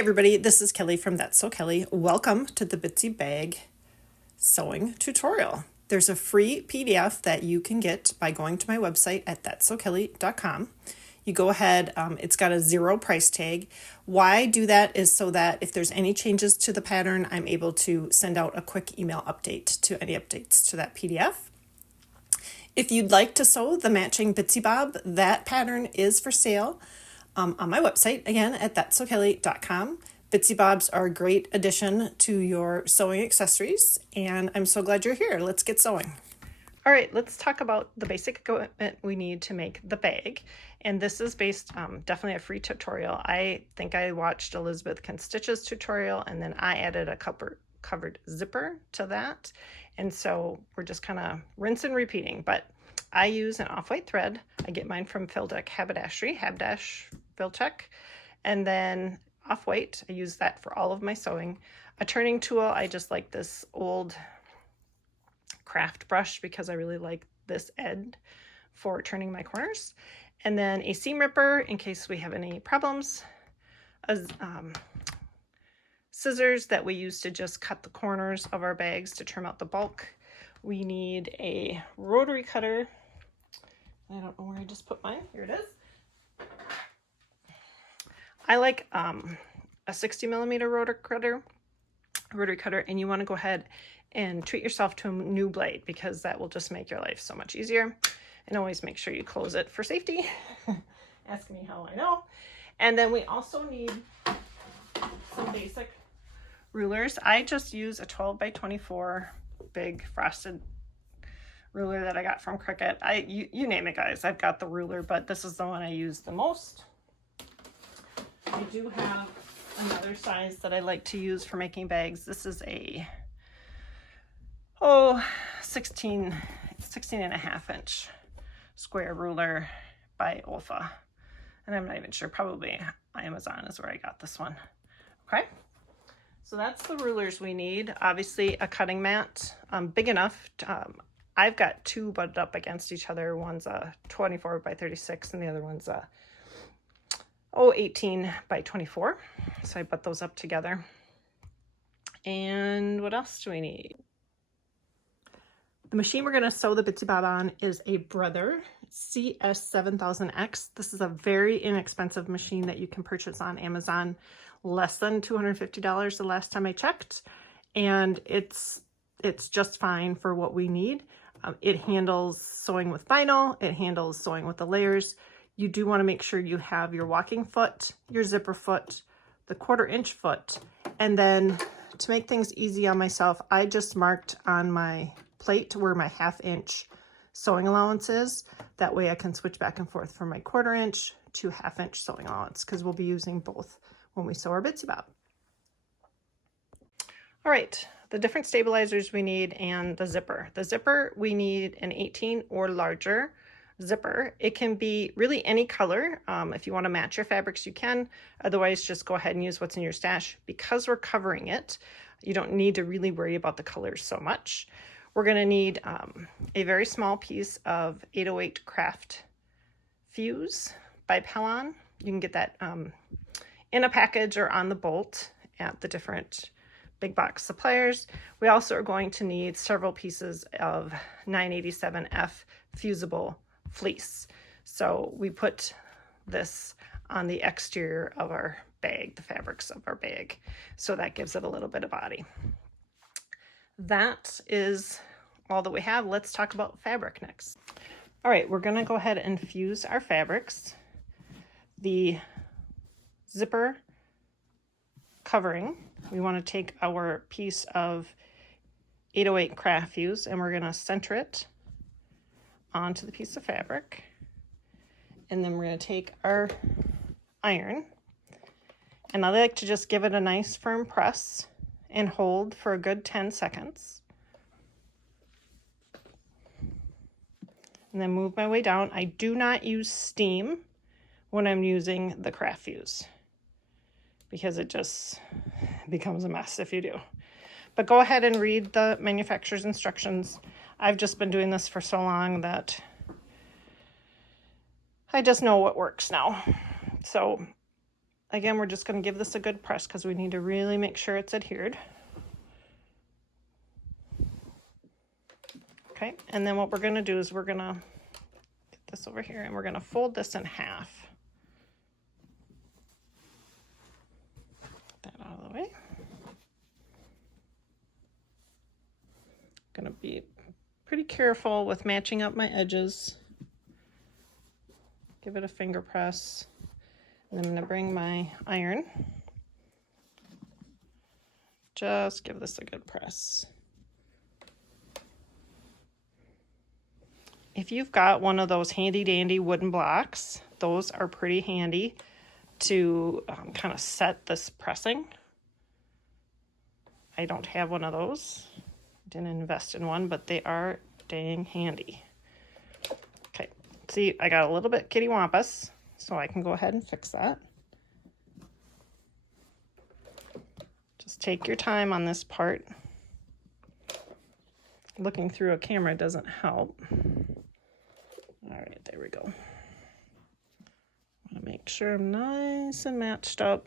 everybody, this is Kelly from That's So Kelly. Welcome to the Bitzy bag sewing tutorial. There's a free PDF that you can get by going to my website at that'ssokelly.com. You go ahead, it's got a 0 price tag. Why I do that is so that if there's any changes to the pattern, I'm able to send out a quick email update to any updates to that PDF. If you'd like to sew the matching Bitzy Bob, that pattern is for sale on my website, again, at that'ssokelly.com. Bitzy Bobs are a great addition to your sewing accessories, and I'm so glad you're here. Let's get sewing. All right, let's talk about the basic equipment we need to make the bag. And this is based, definitely a free tutorial. I think I watched Elizabeth Can Stitch's tutorial, and then I added a covered zipper to that. And so we're just kind of rinse and repeating, but I use an off-white thread. I get mine from Fildeck Haberdashery, Fildeck, and then off-white. I use that for all of my sewing. A turning tool, I just like this old craft brush because I really like this end for turning my corners. And then a seam ripper in case we have any problems. Scissors that we use to just cut the corners of our bags to trim out the bulk. We need a rotary cutter. I don't know where I just put mine. Here it is. I like a 60mm rotary cutter, and you want to go ahead and treat yourself to a new blade because that will just make your life so much easier. And always make sure you close it for safety. Ask me how I know. And then we also need some basic rulers. I just use a 12x24 big frosted ruler that I got from Cricut. You name it, guys. I've got the ruler, but this is the one I use the most. I do have another size that I like to use for making bags. This is a 16 and a half inch square ruler by Olfa. And I'm not even sure, probably Amazon is where I got this one. Okay. So that's the rulers we need. Obviously a cutting mat, big enough. I've got two butted up against each other. One's a 24x36 and the other one's a 18x24. So I butt those up together. And what else do we need? The machine we're going to sew the Bitzy Bob on is a Brother CS7000X. This is a very inexpensive machine that you can purchase on Amazon. Less than $250 the last time I checked, and it's just fine for what we need. It handles sewing with vinyl, it handles sewing with the layers. You do want to make sure you have your walking foot, your zipper foot, the 1/4 inch foot, and then to make things easy on myself, I just marked on my plate where my 1/2 inch sewing allowance is. That way I can switch back and forth from my 1/4 inch to 1/2 inch sewing allowance because we'll be using both when we sew our Bitzy Bob. All right, the different stabilizers we need and the zipper. The zipper, we need an 18 or larger zipper. It can be really any color. If you want to match your fabrics, you can. Otherwise, just go ahead and use what's in your stash. Because we're covering it, you don't need to really worry about the colors so much. We're going to need a very small piece of 808 craft fuse by Pellon. You can get that in a package or on the bolt at the different big box suppliers. We also are going to need several pieces of 987F fusible fleece. So we put this on the exterior of our bag, the fabrics of our bag. So that gives it a little bit of body. That is all that we have. Let's talk about fabric next. All right, we're gonna go ahead and fuse our fabrics. The zipper covering, we want to take our piece of 808 craft fuse and we're going to center it onto the piece of fabric, and then we're going to take our iron, and I like to just give it a nice firm press and hold for a good 10 seconds, and then move my way down. I do not use steam when I'm using the craft fuse because it just becomes a mess if you do. But go ahead and read the manufacturer's instructions. I've just been doing this for so long that I just know what works now. So again, we're just going to give this a good press because we need to really make sure it's adhered. Okay, and then what we're going to do is we're going to get this over here and we're going to fold this in half. Get that out of the way. Going to be pretty careful with matching up my edges. Give it a finger press. And I'm going to bring my iron. Just give this a good press. If you've got one of those handy dandy wooden blocks, those are pretty handy to kind of set this pressing. I don't have one of those. Didn't invest in one, but they are dang handy. Okay, see, I got a little bit kittywampus, so I can go ahead and fix that. Just take your time on this part. Looking through a camera doesn't help. All right, there we go. I want to make sure I'm nice and matched up.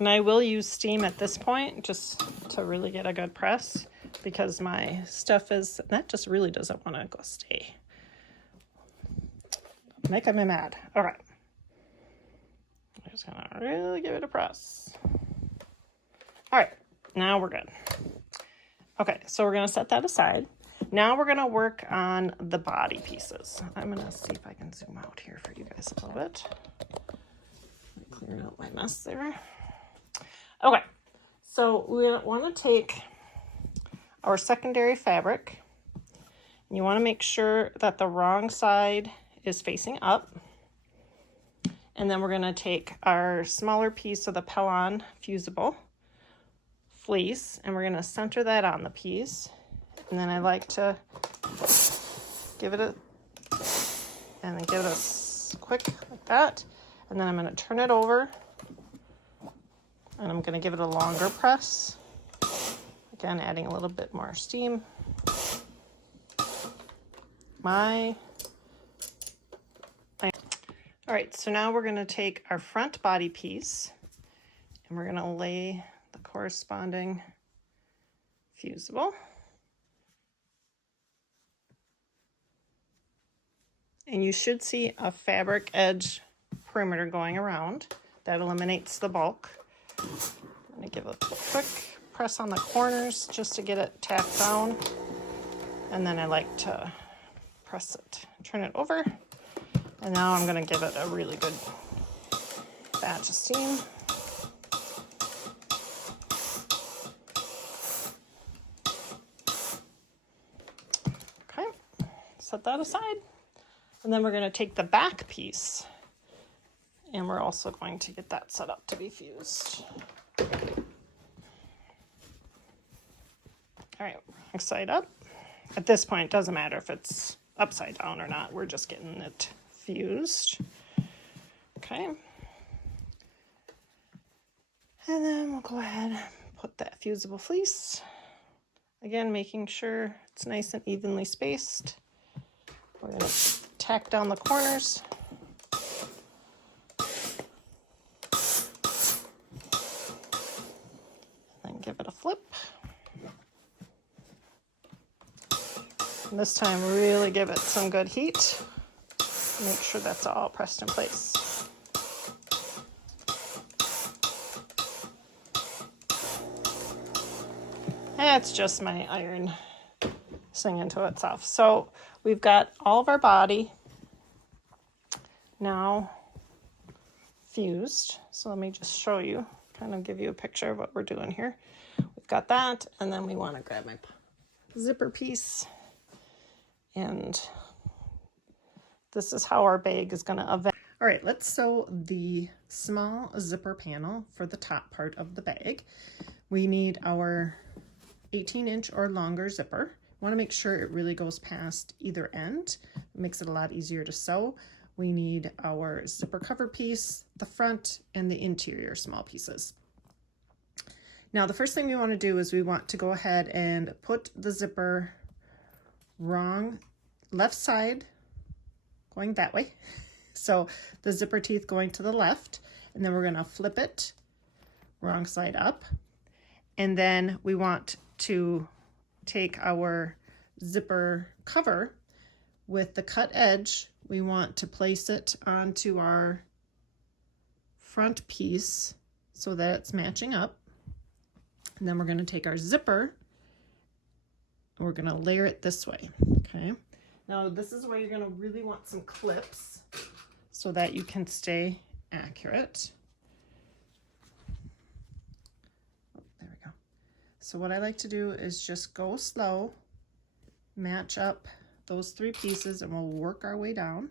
And I will use steam at this point just to really get a good press because my stuff is, that just really doesn't want to go stay. Making me mad. All right. I'm just gonna really give it a press. All right, now we're good. Okay, so we're gonna set that aside. Now we're gonna work on the body pieces. I'm gonna see if I can zoom out here for you guys a little bit. Clearing out my mess there. Okay, so we want to take our secondary fabric. And you want to make sure that the wrong side is facing up. And then we're going to take our smaller piece of the Pellon fusible fleece and we're going to center that on the piece. And then I like to give it a quick like that. And then I'm going to turn it over. And I'm going to give it a longer press. Again, adding a little bit more steam. All right, so now we're going to take our front body piece and we're going to lay the corresponding fusible. And you should see a fabric edge perimeter going around. That eliminates the bulk. I'm going to give a quick press on the corners just to get it tacked down. And then I like to press it, turn it over. And now I'm going to give it a really good batch of steam. Okay, set that aside. And then we're going to take the back piece and we're also going to get that set up to be fused. All right, wrong side up. At this point, it doesn't matter if it's upside down or not. We're just getting it fused. Okay. And then we'll go ahead and put that fusible fleece. Again, making sure it's nice and evenly spaced. We're going to tack down the corners. And give it a flip. And this time, really give it some good heat. Make sure that's all pressed in place. That's just my iron singing to itself. So we've got all of our body now fused. So let me just show you, kind of give you a picture of what we're doing here. We've got that, and then we want to grab my zipper piece. And this is how our bag is going to event. All right, let's sew the small zipper panel for the top part of the bag. We need our 18-inch or longer zipper. Want to make sure it really goes past either end. It makes it a lot easier to sew. we need our zipper cover piece, the front, and the interior small pieces. Now the first thing we want to do is we want to go ahead and put the zipper left side going that way. So the zipper teeth going to the left, and then we're going to flip it wrong side up. And then we want to take our zipper cover with the cut edge. We want to place it onto our front piece so that it's matching up. And then we're going to take our zipper and we're going to layer it this way. Okay. Now this is where you're going to really want some clips so that you can stay accurate. Oh, there we go. So what I like to do is just go slow, match up those three pieces, and we'll work our way down.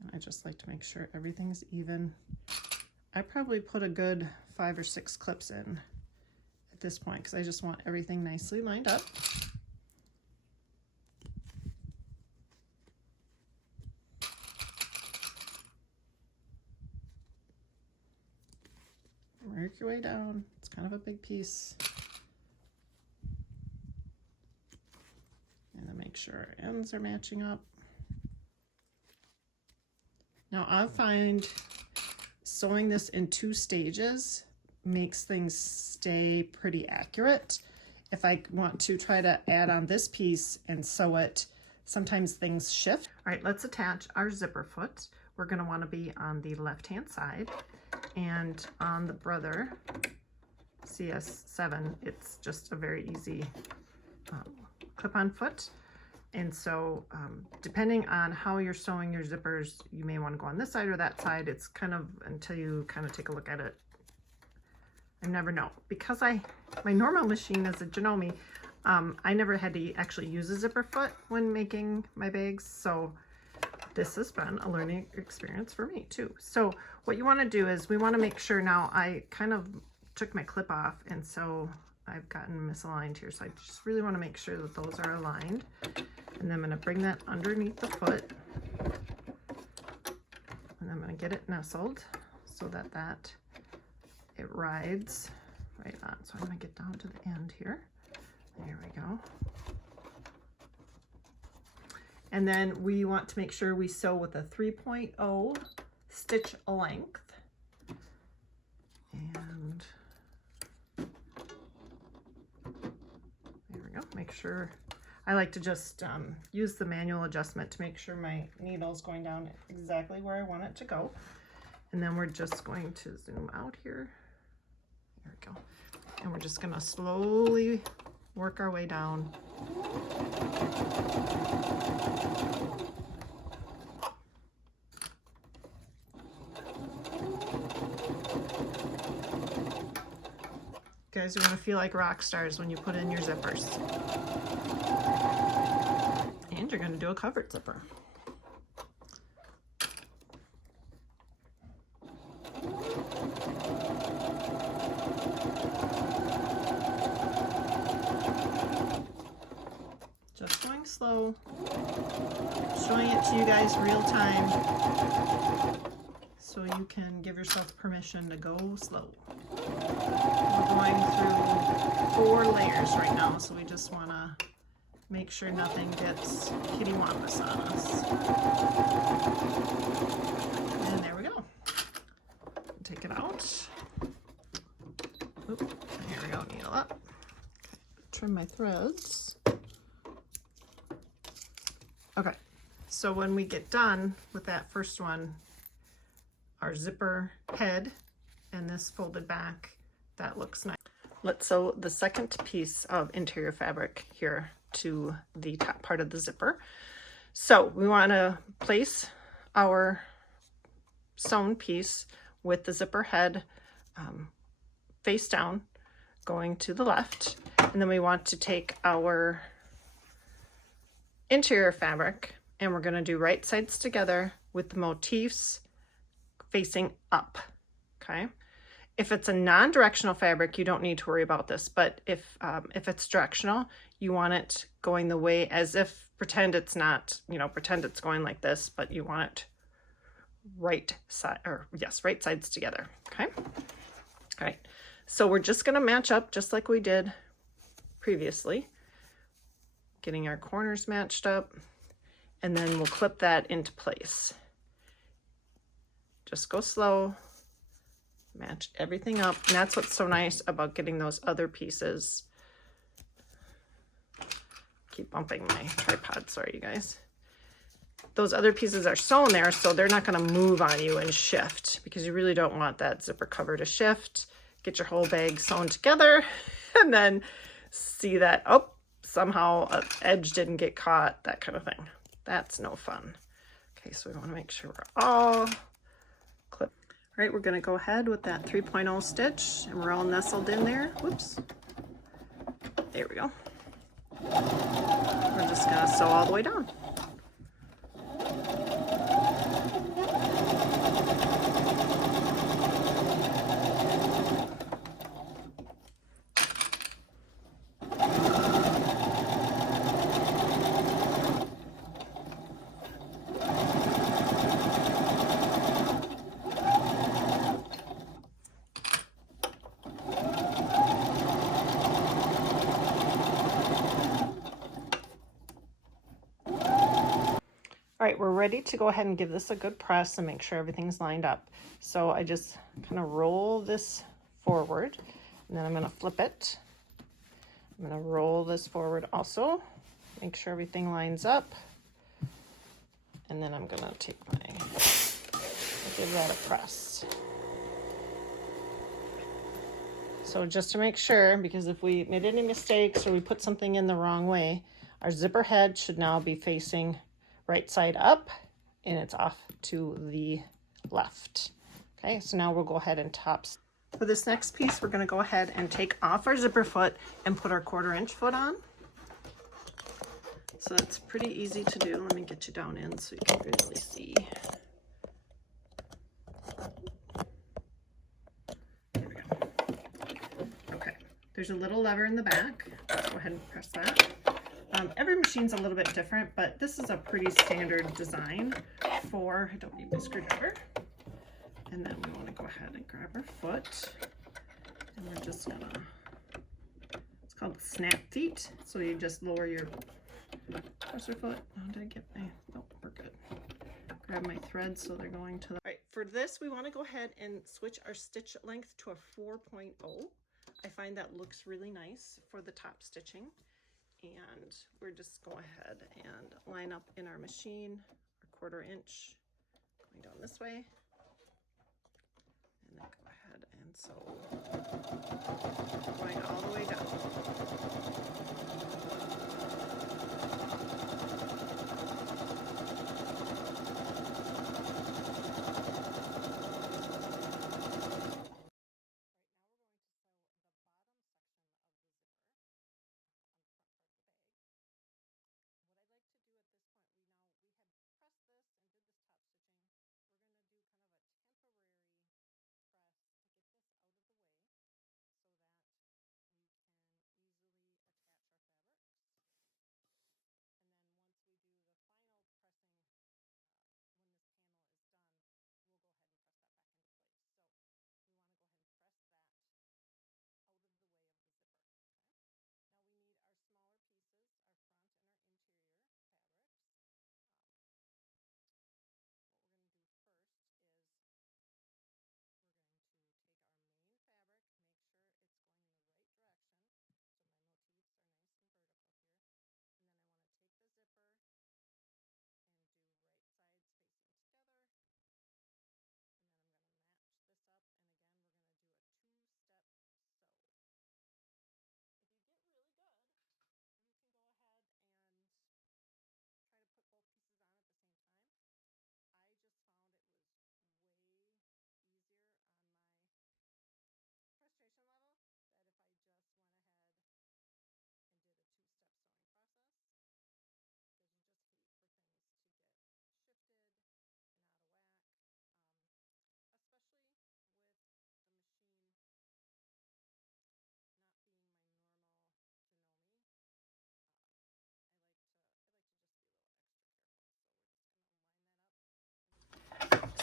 And I just like to make sure everything's even. I probably put a good 5 or 6 clips in at this point because I just want everything nicely lined up. Work your way down. It's kind of a big piece. And then make sure our ends are matching up. Now I find sewing this in 2 stages makes things stay pretty accurate. If I want to try to add on this piece and sew it, sometimes things shift. All right, let's attach our zipper foot. We're going to want to be on the left-hand side, and on the Brother CS7, it's just a very easy clip-on foot. And so depending on how you're sewing your zippers, you may want to go on this side or that side. It's kind of until you kind of take a look at it. I never know. Because my normal machine is a Janome, I never had to actually use a zipper foot when making my bags. So this has been a learning experience for me too. So what you want to do is we want to make sure, now I kind of took my clip off and so I've gotten misaligned here. So I just really want to make sure that those are aligned. And then I'm going to bring that underneath the foot. And I'm going to get it nestled so that it rides right on. So I'm going to get down to the end here. There we go. And then we want to make sure we sew with a 3.0 stitch length. And there we go. Make sure, I like to just use the manual adjustment to make sure my needle's going down exactly where I want it to go. And then we're just going to zoom out here. There we go. And we're just going to slowly work our way down. Guys, you're going to feel like rock stars when you put in your zippers. And you're going to do a covered zipper. Just going slow, showing it to you guys real time so you can give yourself permission to go slow. We're going through 4 layers right now, so we just want to make sure nothing gets kittywampus on us. And there we go. Take it out. Oop, here we go, needle up. Okay, trim my threads. Okay, so when we get done with that first one, our zipper head and this folded back, that looks nice. Let's sew the second piece of interior fabric here to the top part of the zipper. So we want to place our sewn piece with the zipper head face down, going to the left, and then we want to take our interior fabric and we're going to do right sides together with the motifs facing up. Okay, If it's a non-directional fabric, you don't need to worry about this, but if it's directional, you want it going the way as if, pretend it's not, you know, pretend it's going like this, but you want it right side, or yes, right sides together, okay? All right, so we're just gonna match up just like we did previously, getting our corners matched up, and then we'll clip that into place. Just go slow, match everything up, and that's what's so nice about getting those other pieces. Keep bumping my tripod, sorry you guys. Those other pieces are sewn there, so they're not going to move on you and shift, because you really don't want that zipper cover to shift. Get your whole bag sewn together and then see that, oh, somehow an edge didn't get caught, that kind of thing. That's no fun. Okay, so we want to make sure we're all clipped. All right, we're going to go ahead with that 3.0 stitch, and we're all nestled in there. Whoops. There we go. We're just going to sew all the way down. All right, we're ready to go ahead and give this a good press and make sure everything's lined up. So I just kind of roll this forward, and then I'm going to flip it. I'm going to roll this forward also, make sure everything lines up. And then I'm going to take give that a press. So just to make sure, because if we made any mistakes or we put something in the wrong way, our zipper head should now be facing right side up, and it's off to the left. Okay, so now we'll go ahead and top. For this next piece, we're going to go ahead and take off our zipper foot and put our 1/4 inch foot on. So that's pretty easy to do. Let me get you down in so you can really see. There we go. Okay, there's a little lever in the back. Let's go ahead and press that. Every machine's a little bit different, but this is a pretty standard design for, I don't need my screwdriver. And then we want to go ahead and grab our foot, and we're just gonna, it's called snap feet. So you just lower your presser foot. Oh, did I get my, oh, we're good. Grab my threads so they're going to the, all right, for this we want to go ahead and switch our stitch length to a 4.0. I find that looks really nice for the top stitching. And we're just go ahead and line up in our machine, our 1/4 inch going down this way, and then go ahead and sew going all the way down.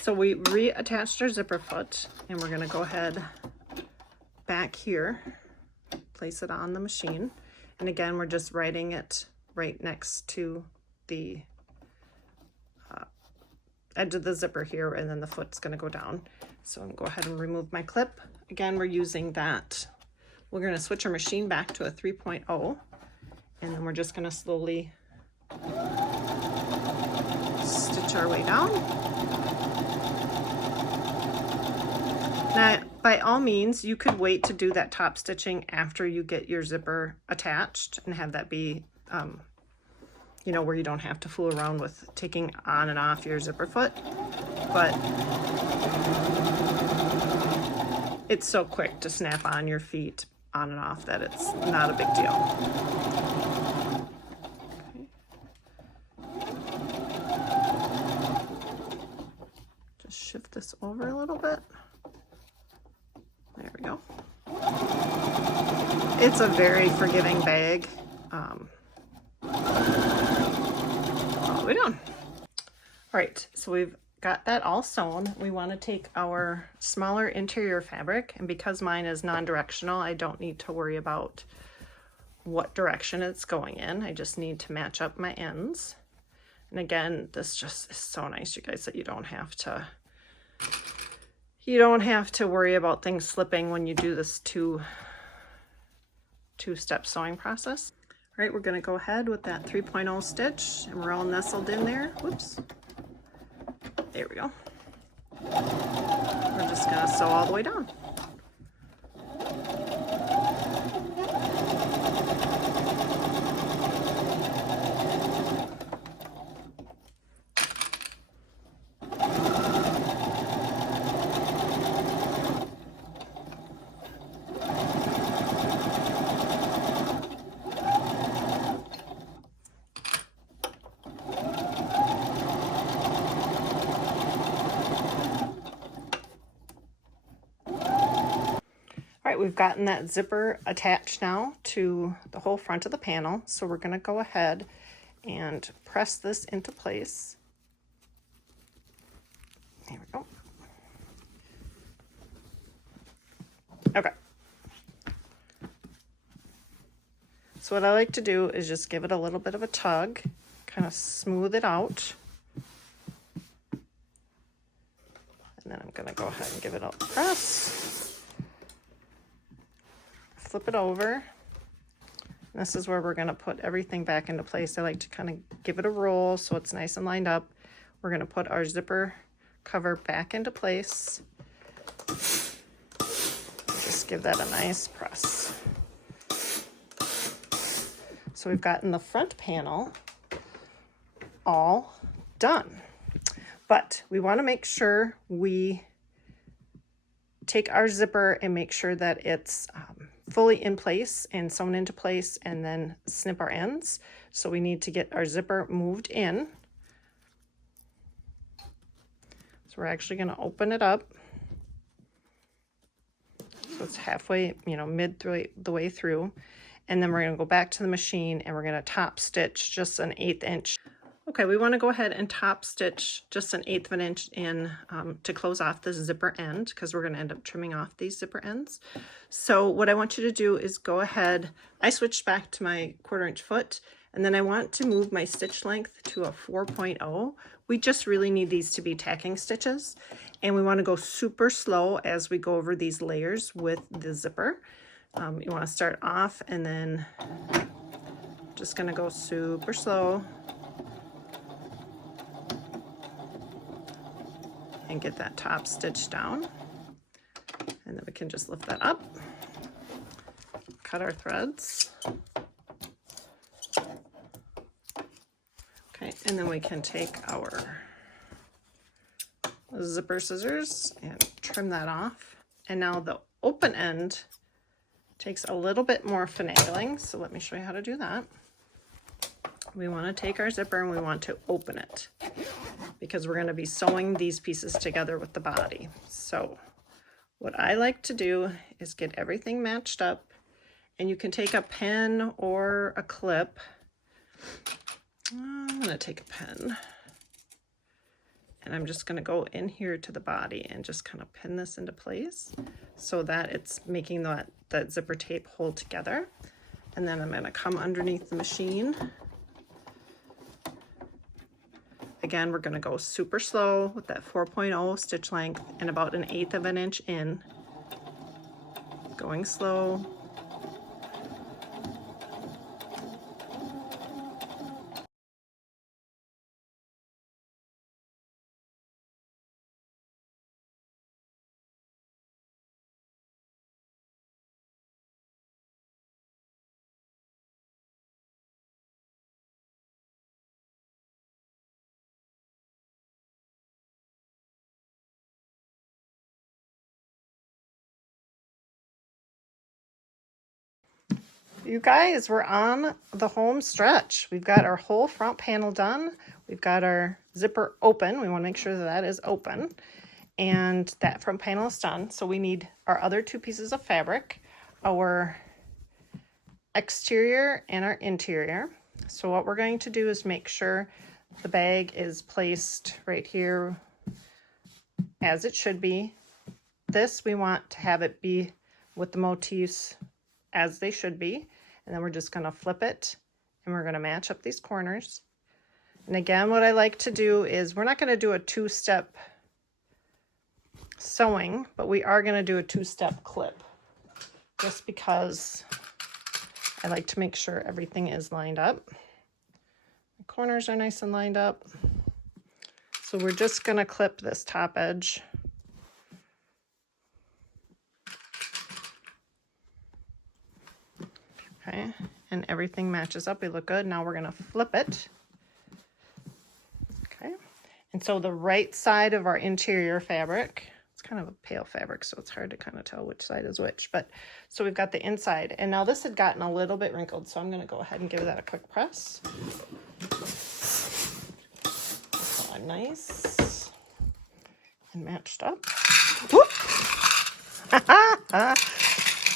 So we reattached our zipper foot, and we're gonna go ahead back here, place it on the machine. And again, we're just writing it right next to the edge of the zipper here, and then the foot's gonna go down. So I'm gonna go ahead and remove my clip. Again, we're using that. We're gonna switch our machine back to a 3.0, and then we're just gonna slowly stitch our way down. Now, by all means, you could wait to do that top stitching after you get your zipper attached and have that be, you know, where you don't have to fool around with taking on and off your zipper foot. But it's so quick to snap on your feet on and off that it's not a big deal. Just shift this over a little bit. There we go. It's a very forgiving bag. All the way down. All right, so we've got that all sewn. We want to take our smaller interior fabric, and because mine is non-directional, I don't need to worry about what direction it's going in. I just need to match up my ends. And again, this just is so nice, you guys, that you don't have to worry about things slipping when you do this two-step sewing process. All right, we're going to go ahead with that 3.0 stitch, and we're all nestled in there. Whoops. There we go. We're just going to sew all the way down. All right, we've gotten that zipper attached now to the whole front of the panel. So we're going to go ahead and press this into place. There we go. Okay. So what I like to do is just give it a little bit of a tug, kind of smooth it out. And then I'm going to go ahead and give it a press. Flip it over. And this is where we're going to put everything back into place. I like to kind of give it a roll so it's nice and lined up. We're going to put our zipper cover back into place. Just give that a nice press. So we've gotten the front panel all done. But we want to make sure we take our zipper and make sure that it's fully in place and sewn into place, and then snip our ends. So we need to get our zipper moved in. So we're actually going to open it up. So it's halfway, you know, the way through. And then we're going to go back to the machine and we're going to top stitch just an 1/8 inch. Okay, we want to go ahead and top stitch just an 1/8 of an inch in to close off the zipper end, because we're going to end up trimming off these zipper ends. So what I want you to do is go ahead, I switched back to my 1/4 inch foot, and then I want to move my stitch length to a 4.0. We just really need these to be tacking stitches, and we want to go super slow as we go over these layers with the zipper. You want to start off and then just going to go super slow and get that top stitch down, and then we can just lift that up, cut our threads. Okay, and then we can take our zipper scissors and trim that off. And now the open end takes a little bit more finagling, so let me show you how to do that. We want to take our zipper and we want to open it, because we're going to be sewing these pieces together with the body. So what I like to do is get everything matched up, and you can take a pen or a clip. I'm going to take a pen, And I'm just going to go in here to the body and just kind of pin this into place so that it's making that zipper tape hold together. And then I'm going to come underneath the machine. Again, we're going to go super slow with that 4.0 stitch length and about 1/8 of an inch in. Going slow. You guys, we're on the home stretch. We've got our whole front panel done. We've got our zipper open. We want to make sure that that is open. And that front panel is done. So we need our other 2 pieces of fabric, our exterior and our interior. So what we're going to do is make sure the bag is placed right here as it should be. This, we want to have it be with the motifs as they should be. And then we're just going to flip it and we're going to match up these corners. And again, what I like to do is we're not going to do a 2-step sewing, but we are going to do a 2-step clip just because I like to make sure everything is lined up. The corners are nice and lined up. So we're just going to clip this top edge. Okay, and everything matches up. We look good. Now we're going to flip it. Okay, and so the right side of our interior fabric, it's kind of a pale fabric, so it's hard to kind of tell which side is which. But so we've got the inside, and now this had gotten a little bit wrinkled, so I'm going to go ahead and give that a quick press. So nice and matched up. Whoop!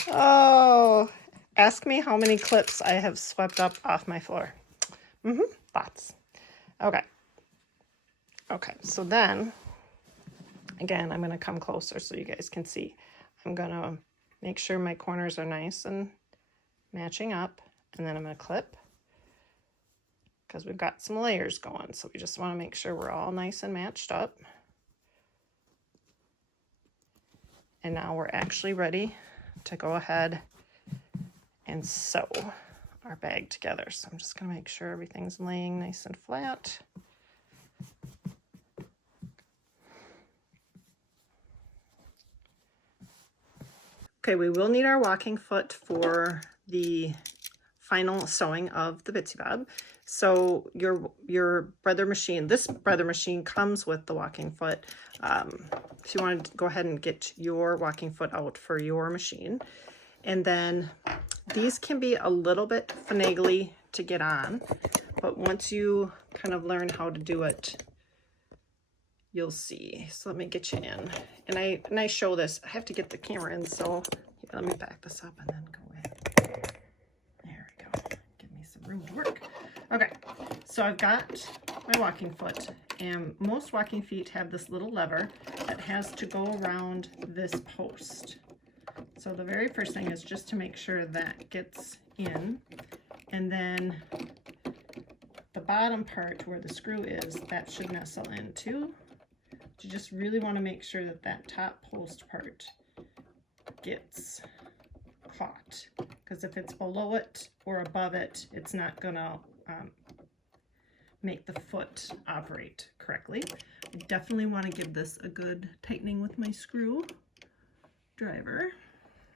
Oh. Ask me how many clips I have swept up off my floor. Lots. Okay. Okay, so then, again, I'm going to come closer so you guys can see. I'm going to make sure my corners are nice and matching up, and then I'm going to clip because we've got some layers going, so we just want to make sure we're all nice and matched up. And now we're actually ready to go ahead and sew our bag together. So I'm just going to make sure everything's laying nice and flat. Okay, we will need our walking foot for the final sewing of the Bitzy Bob. So your breather machine, this breather machine comes with the walking foot. If you want to go ahead and get your walking foot out for your machine. And then these can be a little bit finagly to get on, but once you kind of learn how to do it, you'll see. So let me get you in. And I show this. I have to get the camera in, so let me back this up and then go in. There we go. Give me some room to work. Okay, so I've got my walking foot, and most walking feet have this little lever that has to go around this post. So the very first thing is just to make sure that gets in, and then the bottom part where the screw is, that should nestle in too. You just really want to make sure that that top post part gets caught, because if it's below it or above it, it's not gonna make the foot operate correctly. I definitely want to give this a good tightening with my screw driver.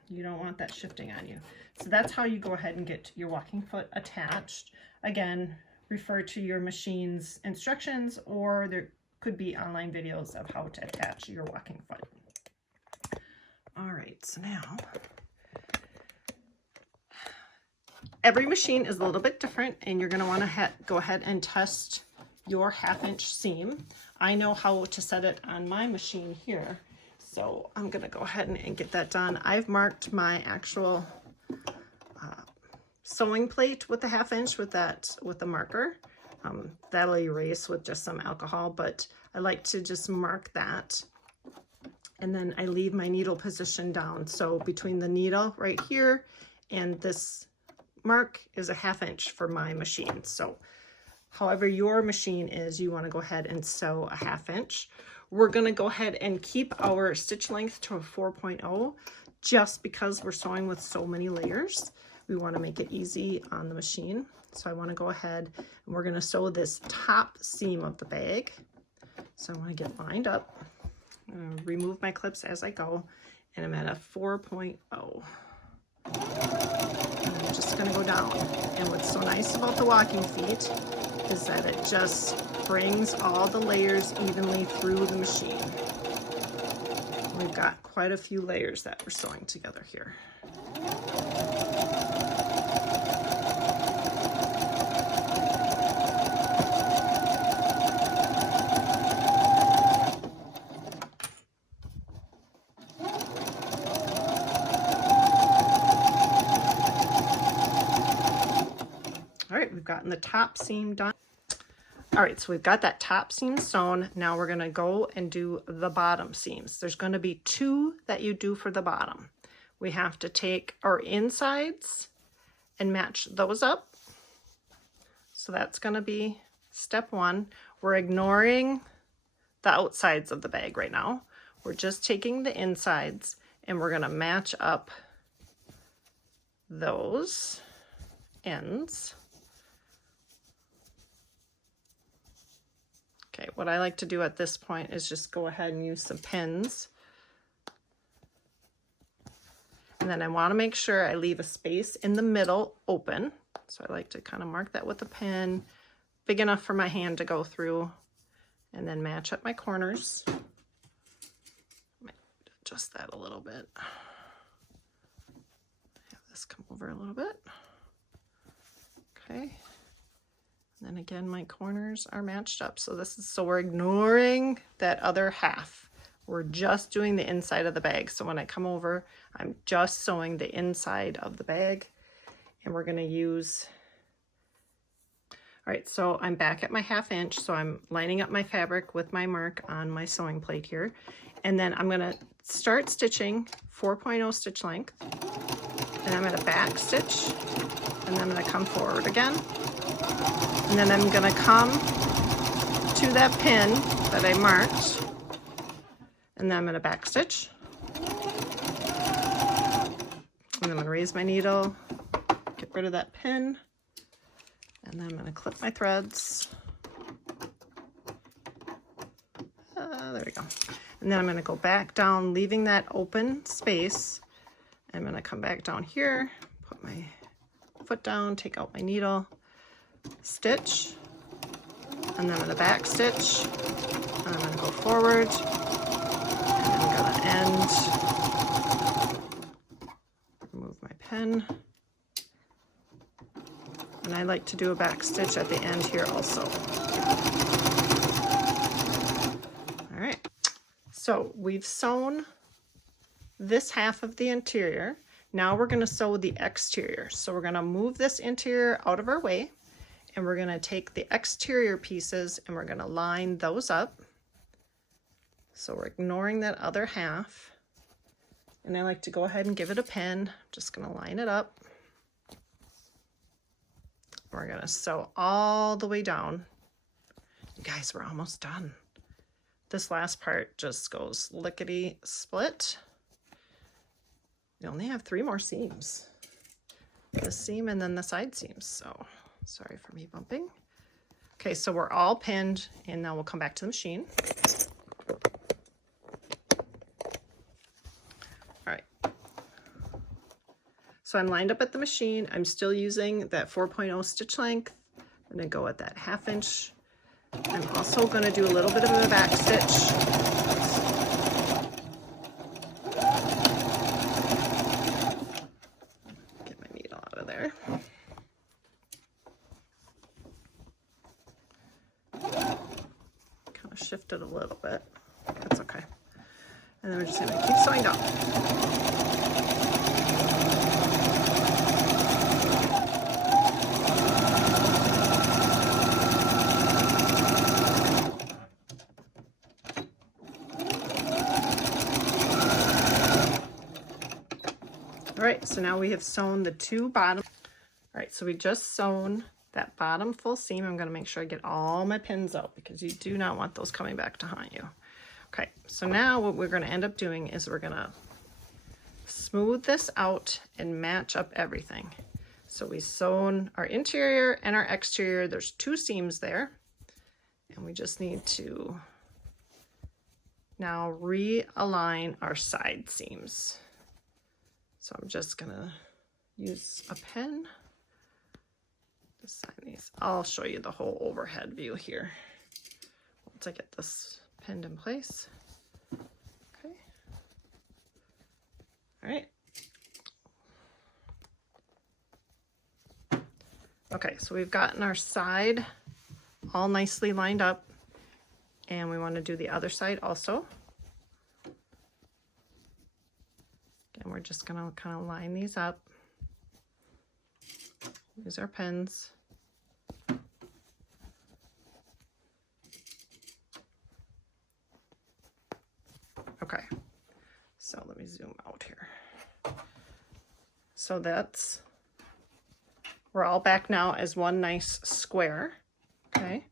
You don't want that shifting on you. So that's how you go ahead and get your walking foot attached. Again, refer to your machine's instructions, or there could be online videos of how to attach your walking foot. All right, so now every machine is a little bit different, and you're going to want to go ahead and test your 1/2 inch seam. I know how to set it on my machine here, so I'm going to go ahead and get that done. I've marked my actual sewing plate with the 1/2 inch with the marker. That'll erase with just some alcohol, but I like to just mark that. And then I leave my needle position down. So between the needle right here and this mark is a 1/2 inch for my machine. So however your machine is, you want to go ahead and sew a 1/2 inch. We're going to go ahead and keep our stitch length to a 4.0 just because we're sewing with so many layers. We want to make it easy on the machine. So I want to go ahead and we're going to sew this top seam of the bag. So I want to get lined up. I'm going to remove my clips as I go, and I'm at a 4.0. And I'm just going to go down. And what's so nice about the walking feet is that it just brings all the layers evenly through the machine. We've got quite a few layers that we're sewing together here. All right, we've gotten the top seam done. All right, so we've got that top seam sewn. Now we're gonna go and do the bottom seams. There's gonna be 2 that you do for the bottom. We have to take our insides and match those up. So that's gonna be step 1. We're ignoring the outsides of the bag right now. We're just taking the insides and we're gonna match up those ends. Okay, what I like to do at this point is just go ahead and use some pins. And then I want to make sure I leave a space in the middle open. So I like to kind of mark that with a pin, big enough for my hand to go through, and then match up my corners. Might adjust that a little bit. Have this come over a little bit. Okay. And then again, my corners are matched up. So we're ignoring that other half. We're just doing the inside of the bag. So when I come over, I'm just sewing the inside of the bag, and we're gonna use, all right, so I'm back at my 1/2 inch. So I'm lining up my fabric with my mark on my sewing plate here. And then I'm gonna start stitching 4.0 stitch length. And I'm gonna back stitch, and then I'm gonna come forward again. And then I'm gonna come to that pin that I marked, and then I'm gonna back stitch. And I'm gonna raise my needle, get rid of that pin, and then I'm gonna clip my threads. There we go. And then I'm gonna go back down, leaving that open space. I'm gonna come back down here, put my foot down, take out my needle, stitch, and then I'm going to back stitch, and I'm going to go forward, and I'm going to end, remove my pen, and I like to do a back stitch at the end here also. All right, so we've sewn this half of the interior. Now we're going to sew the exterior. So we're going to move this interior out of our way, and we're going to take the exterior pieces and we're going to line those up. So we're ignoring that other half. And I like to go ahead and give it a pin. I'm just going to line it up. We're going to sew all the way down. You guys, we're almost done. This last part just goes lickety split. We only have 3 more seams. This seam and then the side seams. So sorry for me bumping. Okay, so we're all pinned, and now we'll come back to the machine. All right. So I'm lined up at the machine. I'm still using that 4.0 stitch length. I'm gonna go at that 1/2 inch. I'm also gonna do a little bit of a back stitch. Get my needle out of there. Kind of shifted a little bit. That's okay. And then we're just gonna keep sewing down. so now we have sewn the 2 bottom. All right, so we just sewn that bottom full seam. I'm going to make sure I get all my pins out because you do not want those coming back to haunt you. Okay, so now what we're going to end up doing is we're going to smooth this out and match up everything. So we sewn our interior and our exterior. There's 2 seams there, and we just need to now realign our side seams. So I'm just going to use a pen. These. I'll show you the whole overhead view here once I get this pinned in place. Okay. All right. Okay, so we've gotten our side all nicely lined up, and we want to do the other side also. And we're just going to kind of line these up. Use our pens. Okay, so let me zoom out here. So we're all back now as one nice square. Okay,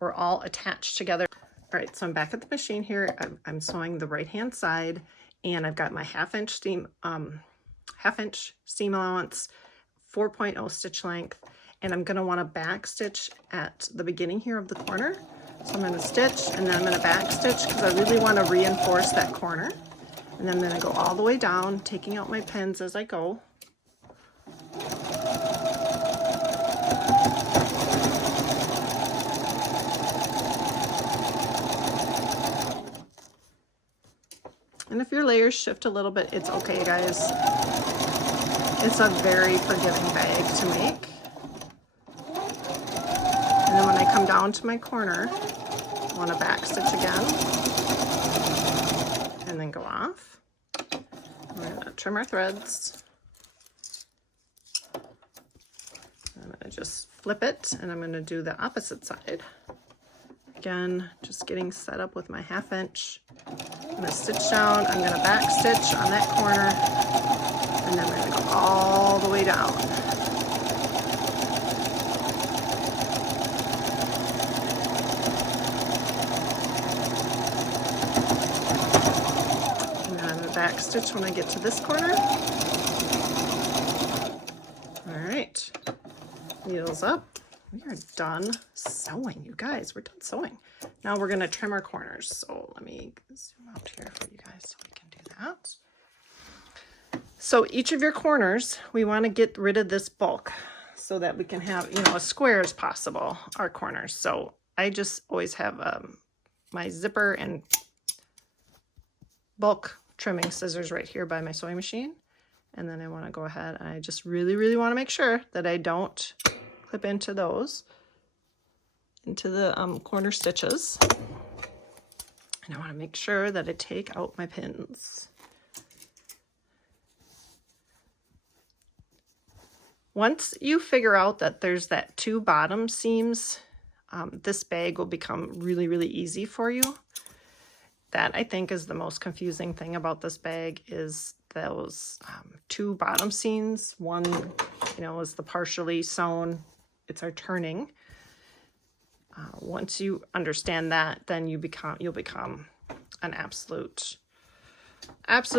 we're all attached together. All right, so I'm back at the machine here. I'm sewing the right hand side, and I've got my half-inch seam allowance, 4.0 stitch length, and I'm going to want to back stitch at the beginning here of the corner. So I'm going to stitch, and then I'm going to back stitch because I really want to reinforce that corner. And then I'm going to go all the way down, taking out my pins as I go. And if your layers shift a little bit, it's okay, guys. It's a very forgiving bag to make. And then when I come down to my corner, I want to back stitch again and then go off. We're going to trim our threads. I'm going to just flip it, and I'm going to do the opposite side. Again, just getting set up with my 1/2 inch. I'm going to stitch down, I'm going to back stitch on that corner, and then I'm going to go all the way down. Back stitch when I get to this corner. All right, needles up. We are done sewing, you guys. We're done sewing. Now we're going to trim our corners. So let me zoom out here for you guys so we can do that. So each of your corners, we want to get rid of this bulk so that we can have, as square as possible, our corners. So I just always have my zipper and bulk trimming scissors right here by my sewing machine. And then I want to go ahead and I just really, really want to make sure that I don't clip into the corner stitches. And I want to make sure that I take out my pins. Once you figure out that there's that 2 bottom seams, this bag will become really, really easy for you. That, I think, is the most confusing thing about this bag is those 2 bottom seams. One, is the partially sewn. It's our turning. Once you understand that, then you'll become an absolute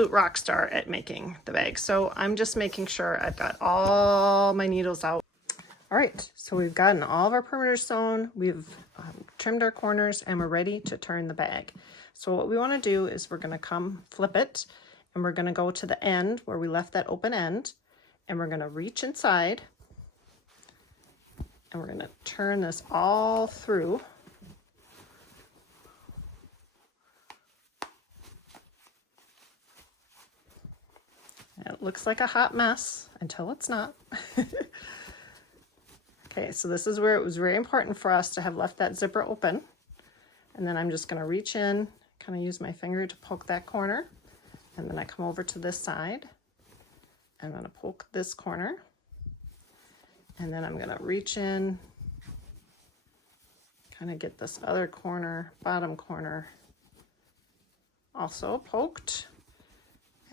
rock star at making the bag. So I'm just making sure I've got all my needles out. All right, so we've gotten all of our perimeters sewn. We've trimmed our corners, and we're ready to turn the bag. So what we want to do is we're going to come flip it, and we're going to go to the end where we left that open end, and we're going to reach inside, and we're going to turn this all through. It looks like a hot mess until it's not. Okay, so this is where it was very important for us to have left that zipper open. And then I'm just going to reach in, kind of use my finger to poke that corner. And then I come over to this side. I'm going to poke this corner. And then I'm going to reach in, kind of get this other corner, bottom corner, also poked.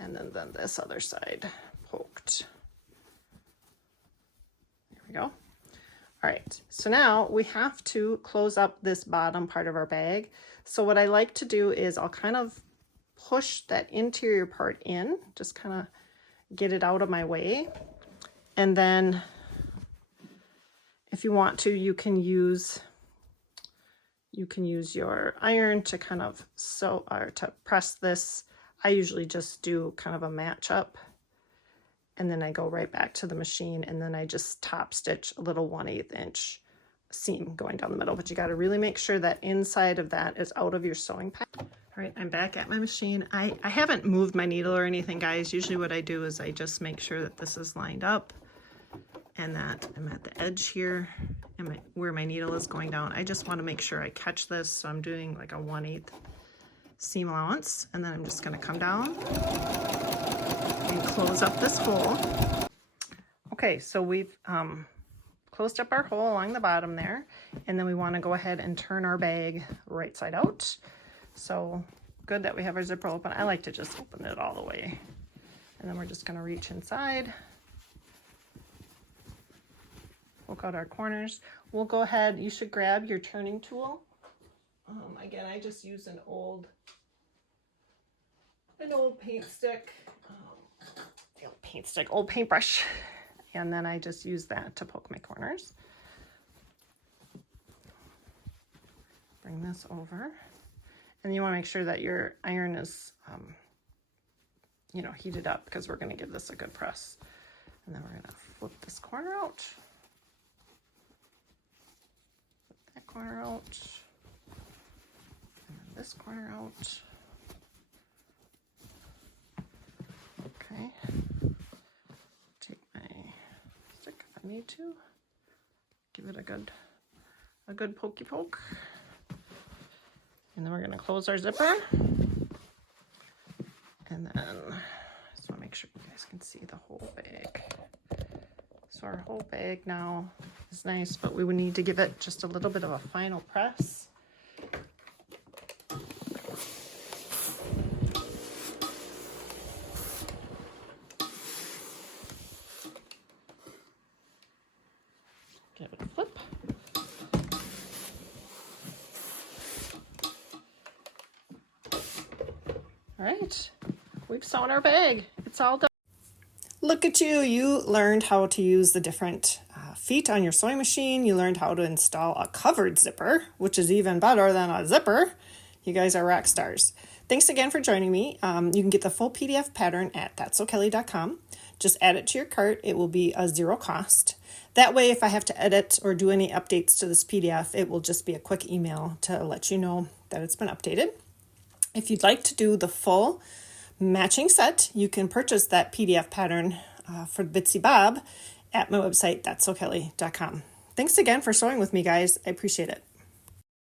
And then this other side poked. There we go. All right, so now we have to close up this bottom part of our bag. So what I like to do is I'll kind of push that interior part in, just kind of get it out of my way. And then if you want to, you can use your iron to kind of sew or to press this. I usually just do kind of a match up, and then I go right back to the machine, and then I just top stitch a little 1/8 inch seam going down the middle. But you got to really make sure that inside of that is out of your sewing pack. All right, I'm back at my machine. I haven't moved my needle or anything, guys. Usually what I do is I just make sure that this is lined up and that I'm at the edge here and where my needle is going down. I just want to make sure I catch this, so I'm doing like a 1/8 seam allowance, and then I'm just going to come down and close up this hole. Okay, so we've closed up our hole along the bottom there, and then we want to go ahead and turn our bag right side out. So good that we have our zipper open. I like to just open it all the way, and then we're just going to reach inside, poke out our corners. We'll go ahead, you should grab your turning tool. Again, I just use an old paint stick, old paintbrush, and then I just use that to poke my corners. Bring this over, and you want to make sure that your iron is, heated up, because we're going to give this a good press. And then we're going to flip this corner out, flip that corner out, and then this corner out. Okay, take my stick if I need to, give it a good pokey poke, and then we're going to close our zipper, and then I just want to make sure you guys can see the whole bag. So our whole bag now is nice, but we would need to give it just a little bit of a final press. Give it a flip. All right, we've sewn our bag. It's all done. Look at you. You learned how to use the different feet on your sewing machine. You learned how to install a covered zipper, which is even better than a zipper. You guys are rock stars. Thanks again for joining me. You can get the full PDF pattern at thatsokelly.com. Just add it to your cart. It will be a zero cost. That way, if I have to edit or do any updates to this PDF, it will just be a quick email to let you know that it's been updated. If you'd like to do the full matching set, you can purchase that PDF pattern for Bitzy Bob at my website, thatsokelly.com. Thanks again for sewing with me, guys. I appreciate it.